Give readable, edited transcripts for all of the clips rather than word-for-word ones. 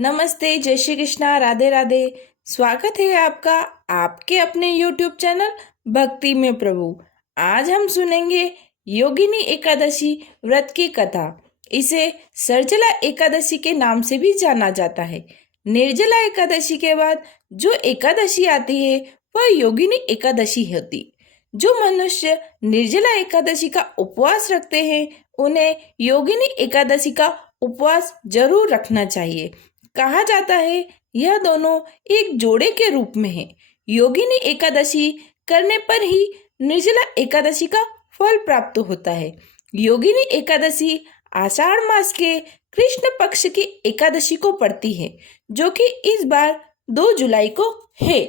नमस्ते, जय श्री कृष्णा, राधे राधे। स्वागत है आपका आपके अपने YouTube चैनल भक्ति में प्रभु। आज हम सुनेंगे योगिनी एकादशी व्रत की कथा। इसे सर्जला एकादशी के नाम से भी जाना जाता है। निर्जला एकादशी के बाद जो एकादशी आती है वह योगिनी एकादशी होती। जो मनुष्य निर्जला एकादशी का उपवास रखते हैं उन्हें योगिनी एकादशी का उपवास जरूर रखना चाहिए। कहा जाता है यह दोनों एक जोड़े के रूप में है। योगिनी एकादशी करने पर ही निर्जला एकादशी का फल प्राप्त होता है। योगिनी एकादशी आषाढ़ मास के कृष्ण पक्ष की एकादशी को पड़ती है, जो कि इस बार 2 जुलाई को है।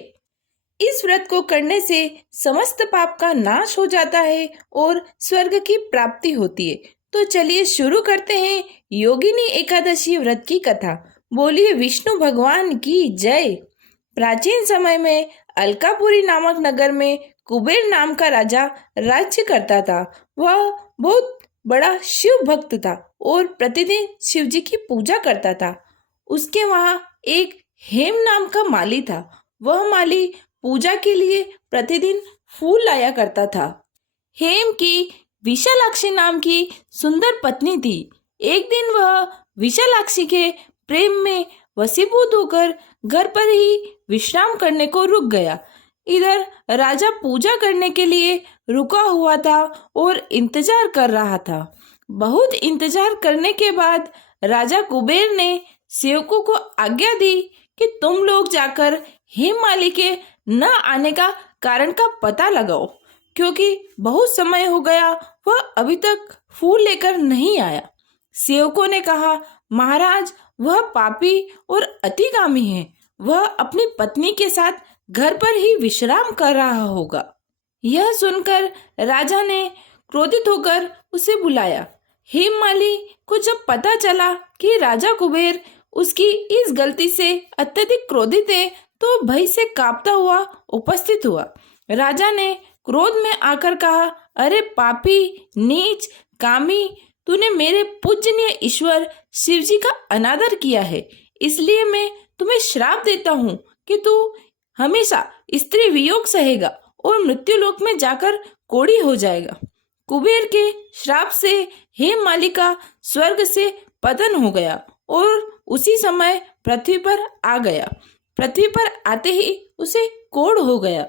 इस व्रत को करने से समस्त पाप का नाश हो जाता है और स्वर्ग की प्राप्ति होती है। तो चलिए शुरू करते हैं योगिनी एकादशी व्रत की कथा। बोलिए विष्णु भगवान की जय। प्राचीन समय में अलकापुरी नामक नगर में कुबेर नाम का राजा राज्य करता था। वह बहुत बड़ा शिव भक्त था और प्रतिदिन शिव जी की पूजा करता था। उसके वहाँ एक हेम नाम का माली था। वह माली पूजा के लिए प्रतिदिन फूल लाया करता था। हेम की विशालाक्षी नाम की सुंदर पत्नी थी। एक दिन वह विशालाक्षी के प्रेम में वशीभूत होकर घर पर ही विश्राम करने को रुक गया। इधर राजा पूजा करने के लिए रुका हुआ था और इंतजार कर रहा था। बहुत इंतजार करने के बाद राजा कुबेर ने सेवकों को आज्ञा दी कि तुम लोग जाकर हेममाली के न आने का कारण का पता लगाओ, क्योंकि बहुत समय हो गया वह अभी तक फूल लेकर नहीं आया। सेवकों ने कहा, महाराज वह पापी और अतिगामी है। वह अपनी पत्नी के साथ घर पर ही विश्राम कर रहा होगा। यह सुनकर राजा ने क्रोधित होकर उसे बुलाया। हेममाली को जब पता चला कि राजा कुबेर उसकी इस गलती से अत्यधिक क्रोधित है, तो भय से कांपता हुआ उपस्थित हुआ। राजा ने क्रोध में आकर कहा, अरे पापी, नीच, कामी, तूने मेरे पूजनीय ईश्वर शिव जी का अनादर किया है। इसलिए मैं तुम्हें श्राप देता हूँ कि तू हमेशा स्त्री वियोग सहेगा और मृत्युलोक में जाकर कोढ़ी हो जाएगा। कुबेर के श्राप से हेममाली का स्वर्ग से पतन हो गया और उसी समय पृथ्वी पर आ गया। पृथ्वी पर आते ही उसे कोढ़ हो गया।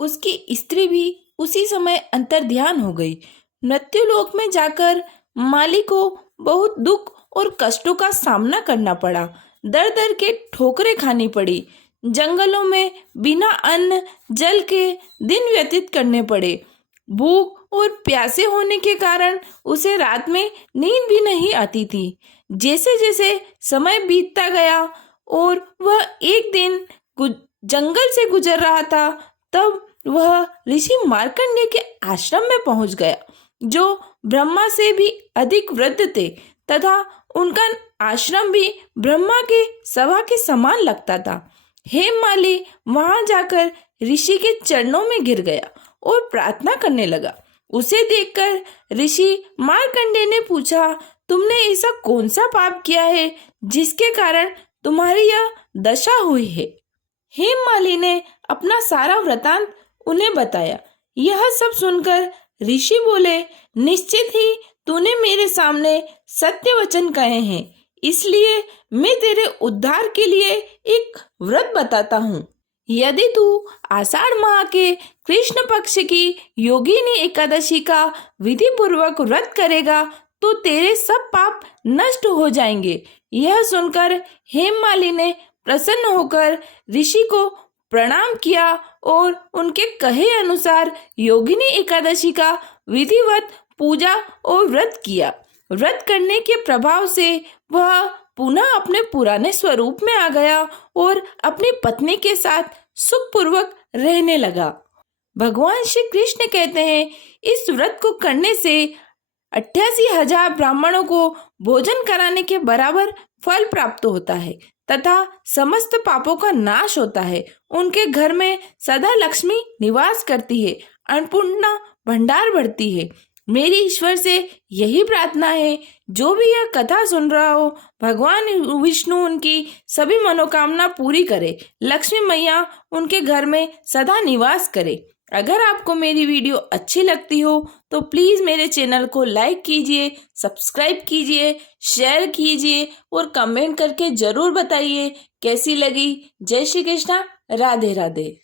उसकी स्त्री भी उसी समय अंतर्ध्यान हो गई। मृत्युलोक में जाकर माली को बहुत दुख और कष्टों का सामना करना पड़ा। दर दर के ठोकरें खानी पड़ी। जंगलों में बिना अन्न जल के दिन व्यतीत करने पड़े। भूख और प्यासे होने के कारण उसे रात में नींद भी नहीं आती थी। जैसे जैसे समय बीतता गया और वह एक दिन जंगल से गुजर रहा था, तब वह ऋषि मार्कंडेय के आश्रम में पहुंच गया, जो ब्रह्मा से भी अधिक वृद्ध थे तथा उनका आश्रम भी ब्रह्मा के सभा के समान लगता था। हेममाली वहां जाकर ऋषि के चरणों में गिर गया और प्रार्थना करने लगा। उसे देखकर ऋषि मार्कंडेय ने पूछा, तुमने ऐसा कौन सा पाप किया है जिसके कारण तुम्हारी यह दशा हुई है? हेममाली ने अपना सारा वृतांत उन्हें बताया। यह सब सुनकर ऋषि बोले, निश्चित ही तूने मेरे सामने सत्य वचन कहे हैं, इसलिए मैं तेरे उद्धार के लिए एक व्रत बताता हूँ। यदि तू आषाढ़ माह के कृष्ण पक्ष की योगिनी एकादशी का विधि पूर्वक व्रत करेगा तो तेरे सब पाप नष्ट हो जाएंगे। यह सुनकर हेममाली ने प्रसन्न होकर ऋषि को प्रणाम किया और उनके कहे अनुसार योगिनी एकादशी का विधिवत पूजा और व्रत किया। व्रत करने के प्रभाव से वह पुनः अपने पुराने स्वरूप में आ गया और अपनी पत्नी के साथ सुखपूर्वक रहने लगा। भगवान श्री कृष्ण कहते हैं, इस व्रत को करने से 88,000 ब्राह्मणों को भोजन कराने के बराबर फल प्राप्त होता है तथा समस्त पापों का नाश होता है। उनके घर में सदा लक्ष्मी निवास करती है, अन्नपूर्णा भंडार बढ़ती है, मेरी ईश्वर से यही प्रार्थना है, जो भी यह कथा सुन रहा हो, भगवान विष्णु उनकी सभी मनोकामना पूरी करे, लक्ष्मी मैया उनके घर में सदा निवास करे। अगर आपको मेरी वीडियो अच्छी लगती हो तो प्लीज़ मेरे चैनल को लाइक कीजिए, सब्सक्राइब कीजिए, शेयर कीजिए और कमेंट करके ज़रूर बताइए कैसी लगी। जय श्री कृष्णा, राधे राधे।